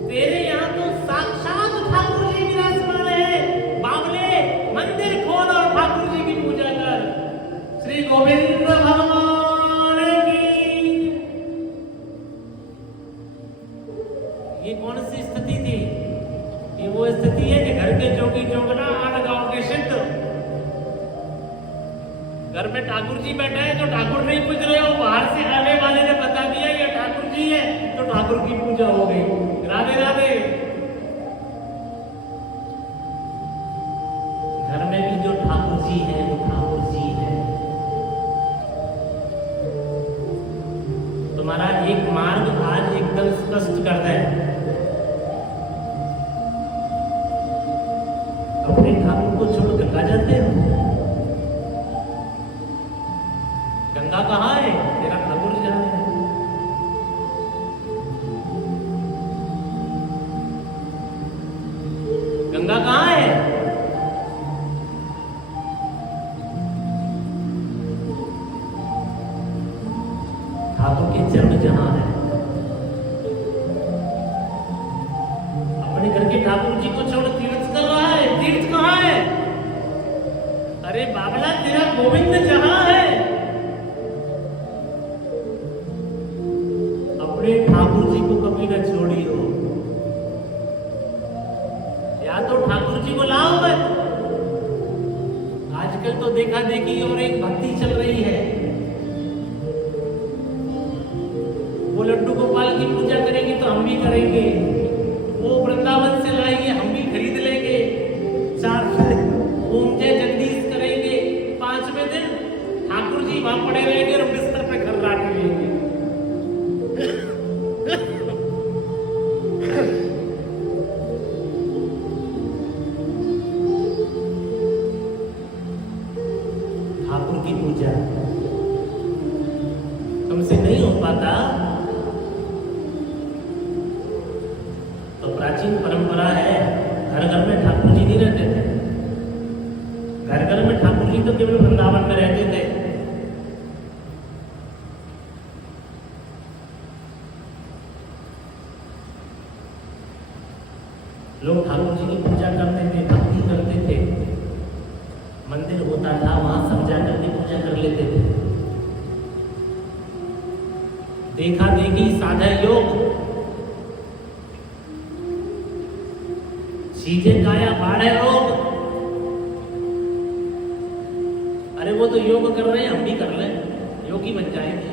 तेरे यहाँ तो साक्षात ठाकुर जी विराजमान है। बावले, मंदिर खोल और ठाकुर जी की पूजा कर। श्री गोविंद भगवान की। ये कौन सी स्थिति थी? ये वो स्थिति है कि घर के जोगी जोगना, आठ गांव के सिद्ध। घर में ठाकुर जी बैठा है तो ठाकुर नहीं पूज रहे हो, बाहर से आने वाले ने बता दिया ये ठाकुर जी है, तो ठाकुर की पूजा हो गई। राधे राधे। घर में भी जो ठाकुर जी है वो ठाकुर जी है। तुम्हारा एक मार्ग आज एकदम स्पष्ट कर दे। अपने ठाकुर को छोड़ गंगा जाते हो। गंगा कहाँ है? तेरा ठाकुर जहाँ है। गंगा कहाँ है? ठाकुर के चरण जहाँ है। अपने घर के ठाकुर जी को छोड़ तीर्थ कर रहा है। तीर्थ कहाँ है? अरे बाबला, तेरा गोविंद जहाँ है। अपने ठाकुर जी को कभी न छोड़ियो। या तो ठाकुर जी को लाओ मत। आजकल तो देखा देखी और एक भक्ति चल रही है। वो लड्डू गोपाल की पूजा करेंगे तो हम भी करेंगे, वो वृंदावन से लाएंगे हम भी खरीद लेंगे, 4 ओम जय जगदीश करेंगे, 5वें दिन ठाकुर जी वहां पड़े रहेंगे और बिस्तर पे खर्राट लेंगे। ठाकुर की पूजा तुमसे नहीं हो पाता तो प्राचीन परंपरा है, घर घर में ठाकुर जी नहीं रहते थे। घर घर में ठाकुर जी तो केवल वृंदावन में रहते थे। लोग ठाकुर जी की पूजा करते थे, भक्ति करते थे, मंदिर होता था वहां सब जा करके पूजा कर लेते थे। देखा देखी साधन योग, सीधे काया बाढ़े रोग। अरे वो तो योग कर रहे हैं, हम भी कर लें, योगी बन जाएंगे।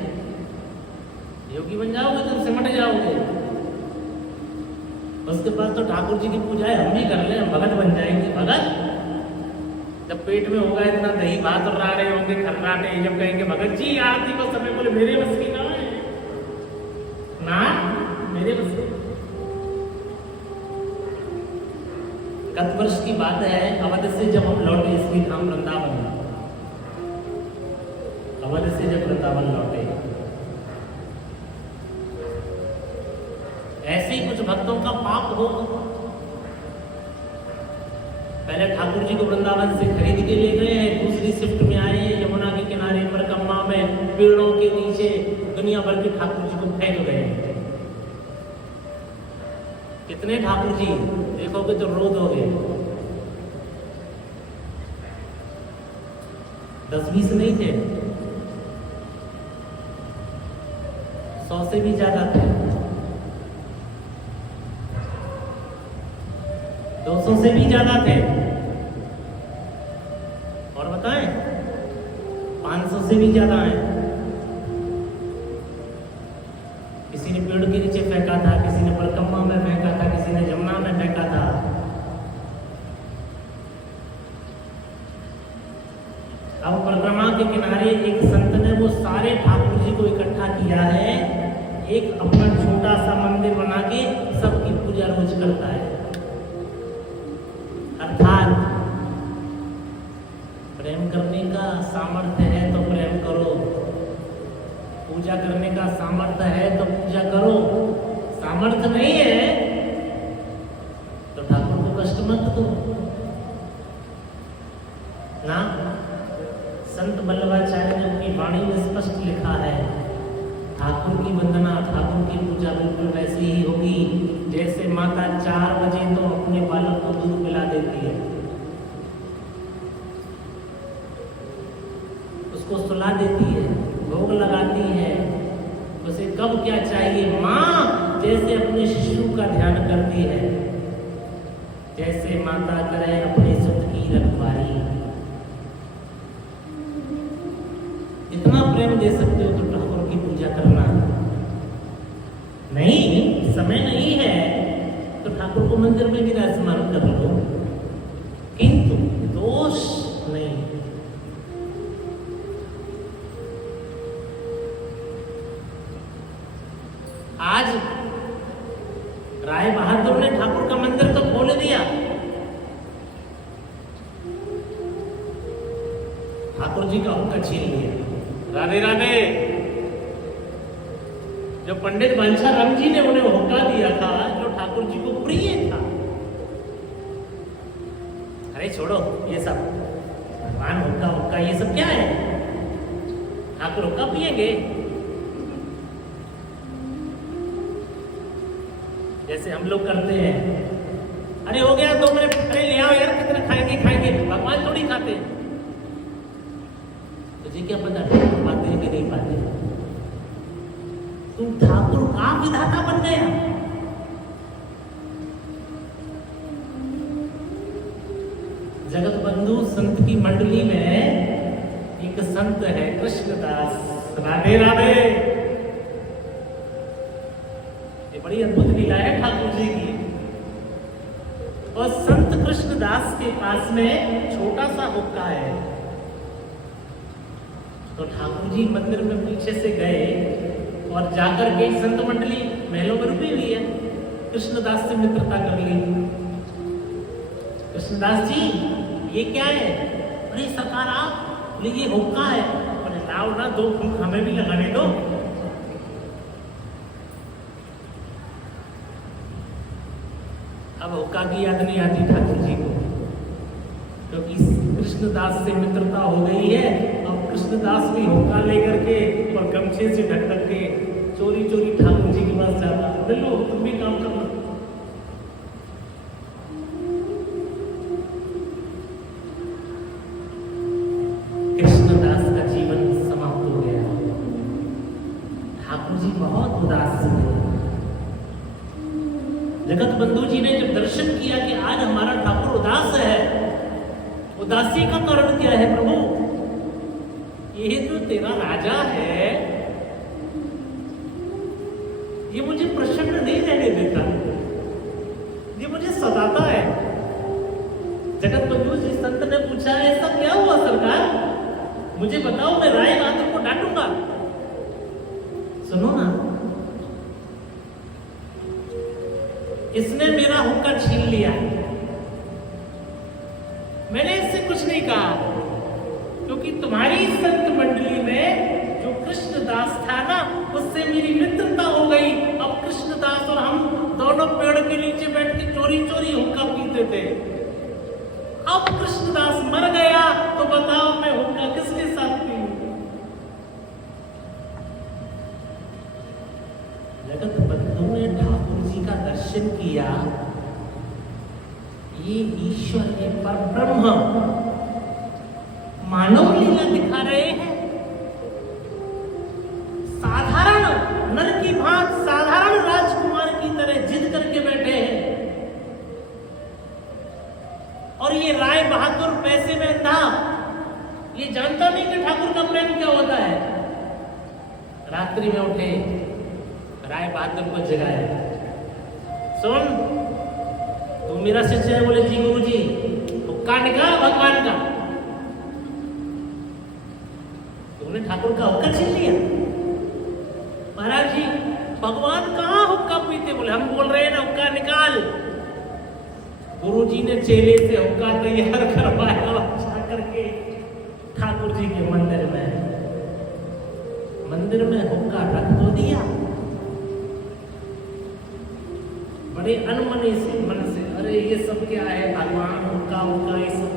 योगी बन जाओगे तो सिमट जाओगे। उसके बाद तो ठाकुर जी की पूजा है, हम भी कर लें, हम भगत बन जाएंगे। भगत जब पेट में होगा इतना दही भात और रहे होंगे खर्राटे, जब कहेंगे भगत जी आरती को समय, बोले मेरे बस की ना है ना, मेरे बस की। गत वर्ष की बात है, अवध से जब हम लौटे, श्री धाम वृंदावन, अवध से जब वृंदावन लौटे, ऐसे ही कुछ भक्तों का पाप हो। पहले ठाकुर जी को वृंदावन से खरीद के ले गए हैं, दूसरी शिफ्ट में आए हैं, यमुना के किनारे पर कम्मा में पेड़ों के नीचे दुनिया भर के ठाकुर जी को फेंक गए। कितने ठाकुर जी देखोगे तो रो दोगे। 10-20 नहीं थे, 100 से भी ज्यादा थे, 200 से भी ज्यादा थे, और बताएं 500 से भी ज्यादा है। किसी ने पेड़ के नीचे फेंका था, किसी ने परकम्मा में फेंका था, किसी ने जमुना में फेंका था। अब परिक्रमा के किनारे एक संत ने वो सारे ठाकुर जी को इकट्ठा किया है, एक अपना छोटा सा मंदिर बना के सबकी पूजा रोज करता है। अर्थात प्रेम करने का सामर्थ्य है तो प्रेम करो, पूजा करने का सामर्थ्य है तो पूजा करो, सामर्थ्य नहीं है तो ठाकुर को कष्ट मत दो ना। संत वल्लभाचार्य ने अपनी वाणी में स्पष्ट लिखा है, ठाकुर की वंदना, ठाकुर की पूजा बिल्कुल वैसी ही होगी जैसे माता 4 बजे तो अपने बालक को दूध पिला देती है, उसको सुला देती है, भोग लगाती है, उसे कब क्या चाहिए, माँ जैसे अपने शिशु का ध्यान करती है, जैसे माता करे अपने सुत की रखवाली। इतना प्रेम दे सकते हो तो ठाकुर की पूजा करना। नहीं, समय नहीं है तो ठाकुर को मंदिर में विराजमान कर लो, किंतु दोष नहीं। आज राय बहादुर ने ठाकुर का मंदिर तो खोल दिया, ठाकुर जी का हुक्का छीन लिया। राधे राधे। जो पंडित बंशाराम जी ने उन्हें हुक्का दिया था जो ठाकुर जी को प्रिय था, अरे छोड़ो ये सब, भगवान हुक्का हुक्का ये सब क्या है, ठाकुर हुक्का पिएंगे। जैसे हम लोग करते हैं, अरे हो गया 2 मिनट, अरे ले आओ यार, कितना खाएंगे खाएंगे, भगवान थोड़ी खाते हैं। तुझे क्या पता ठाकुर पाते हैं कि नहीं पाते? तू ठाकुर का विधाता बन गया। जगत बंधु संत की मंडली में एक संत है कृष्णदास। राधे राधे। ये बड़ी अद्भुत लीला है ठाकुर जी की। और संत कृष्णदास के पास में छोटा सा हुक्का है, तो ठाकुर जी मंदिर में पीछे से गए और जाकर के संत मंडली महलों में रुकी हुई है, कृष्णदास से मित्रता कर ली। कृष्णदास जी ये क्या है? अरे सरकार आप, बोले ये हुक्का है। बोले लाओ ना, 2 फूंक हमें भी लगाने दो। अब हुक्का की याद नहीं आती ठाकुर जी को, क्योंकि कृष्णदास से मित्रता हो गई है। अब कृष्णदास भी हुक्का लेकर के और गमछे से ढक ढक के चोरी चोरी ठाकुर जी के पास जाता, बोलो तुम भी काम करो। उदास से गए। जगत बंधु जी ने जब दर्शन किया कि आज हमारा ठाकुर उदास है, उदासी का कारण क्या है प्रभु? ये जो तेरा राजा है ये मुझे प्रसन्न नहीं रहने देता, ये मुझे सताता है। जगत बंधु जी संत ने पूछा, ऐसा क्या हुआ सरकार, मुझे बताओ, मैं राय बहादुर को डांटूंगा। सुनो ना, इसने मेरा हुक्का छीन लिया, मैंने इससे कुछ नहीं कहा, क्योंकि तुम्हारी संत मंडली में जो कृष्णदास था ना, उससे मेरी मित्रता हो गई। अब कृष्णदास और हम दोनों पेड़ के नीचे बैठ के चोरी चोरी हुक्का पीते थे। अब कृष्णदास मर गया तो बताओ मैं हुक्का किसके साथ पीऊं? जगत बंधु ने ठाकुर जी का दर्शन किया, ये ईश्वर है, परब्रह्म मानव लीला दिखा रहे हैं। साधारण नर की भांत साधारण राजकुमार की तरह जिद करके बैठे हैं, और ये राय बहादुर पैसे में अंधा, ये जानता नहीं कि ठाकुर का प्रेम क्या होता है। रात्रि में उठे, राय बहादुर को जगाया, सुन तू मेरा शिष्य है? बोले जी गुरु जी। हुक्का निकाल भगवान का। तुमने ठाकुर का हुक्का छीन लिया? महाराज जी भगवान कहाँ हुक्का पीते? बोले हम बोल रहे हैं ना, हुक्का निकाल। गुरु जी ने चेले से हुक्का तैयार करवाया और जाकर के ठाकुर जी के मंदिर में हुक्का रख तो दिया। बड़े अनमने से मन से, अरे ये सब क्या है भगवान, हुक्का हुक्का ये सब।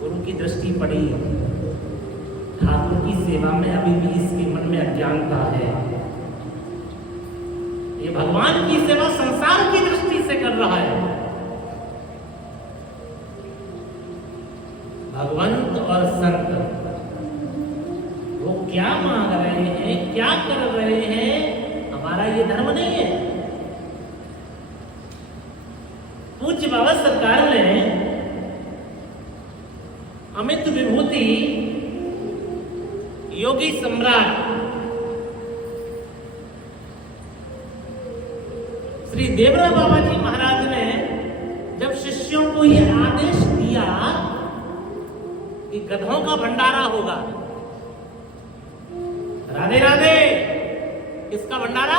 गुरु की दृष्टि पड़ी, ठाकुर की सेवा में अभी भी इसके मन में अज्ञानता है, ये भगवान की सेवा संसार की दृष्टि से कर रहा है। भगवंत और संत वो क्या मांग रहे हैं, क्या कर रहे हैं, हमारा ये धर्म नहीं है। पूज्य बाबा सरकार ने अमित विभूति योगी सम्राट श्री देवरा बाबा जी महाराज ने जब शिष्यों को ये आदेश दिया कि गधों का भंडारा होगा, राधे राधे, किसका भंडारा?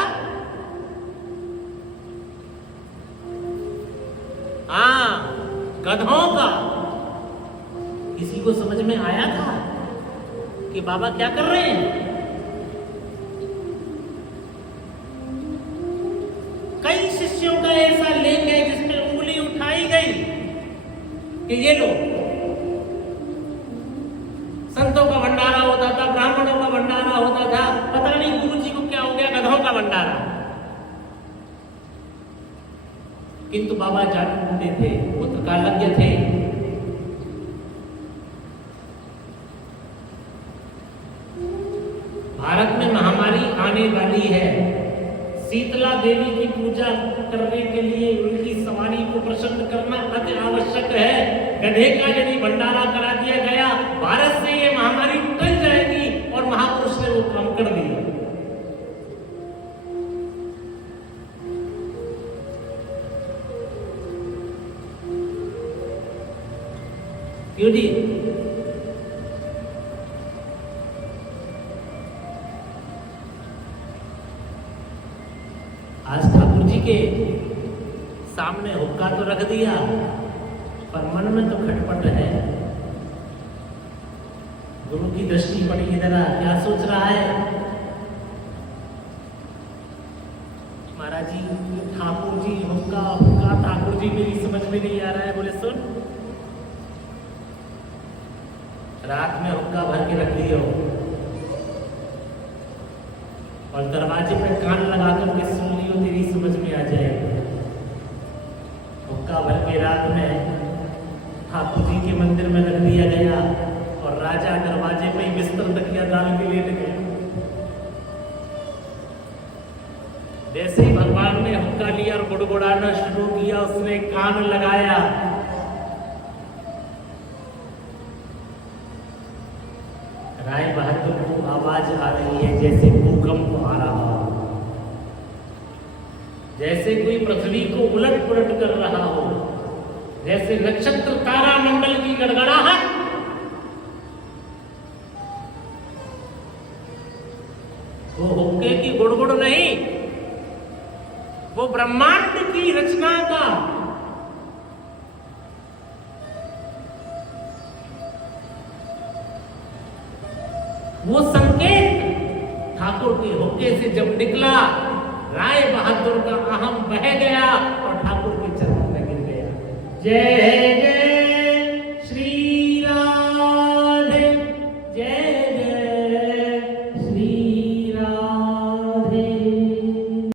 हाँ, गधों का। किसी को समझ में आया था कि बाबा क्या कर रहे हैं? कई शिष्यों का ऐसा लेख है जिसमें उंगली उठाई गई कि ये लो, संतों का भंडारा होता था, ब्राह्मणों का भंडारा होता था, पता नहीं गुरु जी को क्या हो गया, गधों का भंडारा। किंतु बाबा जानते थे, पुत्र कालज्ञ थे। भारत में महामारी आने वाली है, शीतला देवी की पूजा करने के लिए उनकी सवारी को प्रसन्न करना अति आवश्यक है। गधे का यदि भंडारा करा दिया गया, भारत से ये महामारी टल जाएगी, और महापुरुष ने वो काम कर दिया। क्यों जी? आज ठाकुर जी के सामने हुक्का तो रख दिया, पर मन में तो खटपट है। गुरु की दृष्टि पड़ी, जरा क्या सोच रहा है? महाराज जी, ठाकुर जी हुक्का हुक्का, ठाकुर जी मेरी समझ में नहीं आ रहा है। बोले सुन, रात में हुक्का भर के रख लियो और दरवाजे पे कान लगा करके सुन लियो, तेरी समझ में आ जाएगा। हुक्का भर के रात में ठाकुर जी के मंदिर में रख दिया गया, और राजा दरवाजे पे ही बिस्तर तकिया डाल के लेट गया। जैसे ही भगवान ने हुक्का लिया और गुड़गुड़ाना शुरू किया, उसने कान लगाया, राय बहादुर को आवाज आ रही है जैसे भूकंप आ रहा हो, जैसे कोई पृथ्वी को उलट पुलट कर रहा हो, जैसे नक्षत्र तारा मंडल की गड़गड़ाहट। वो हुक्के की गुड़गुड़ नहीं, वो ब्रह्मांड की रचना का वो संकेत ठाकुर के हुक्के से जब निकला, राय बहादुर का अहम बह गया और ठाकुर के चरणों में गिर गया। जय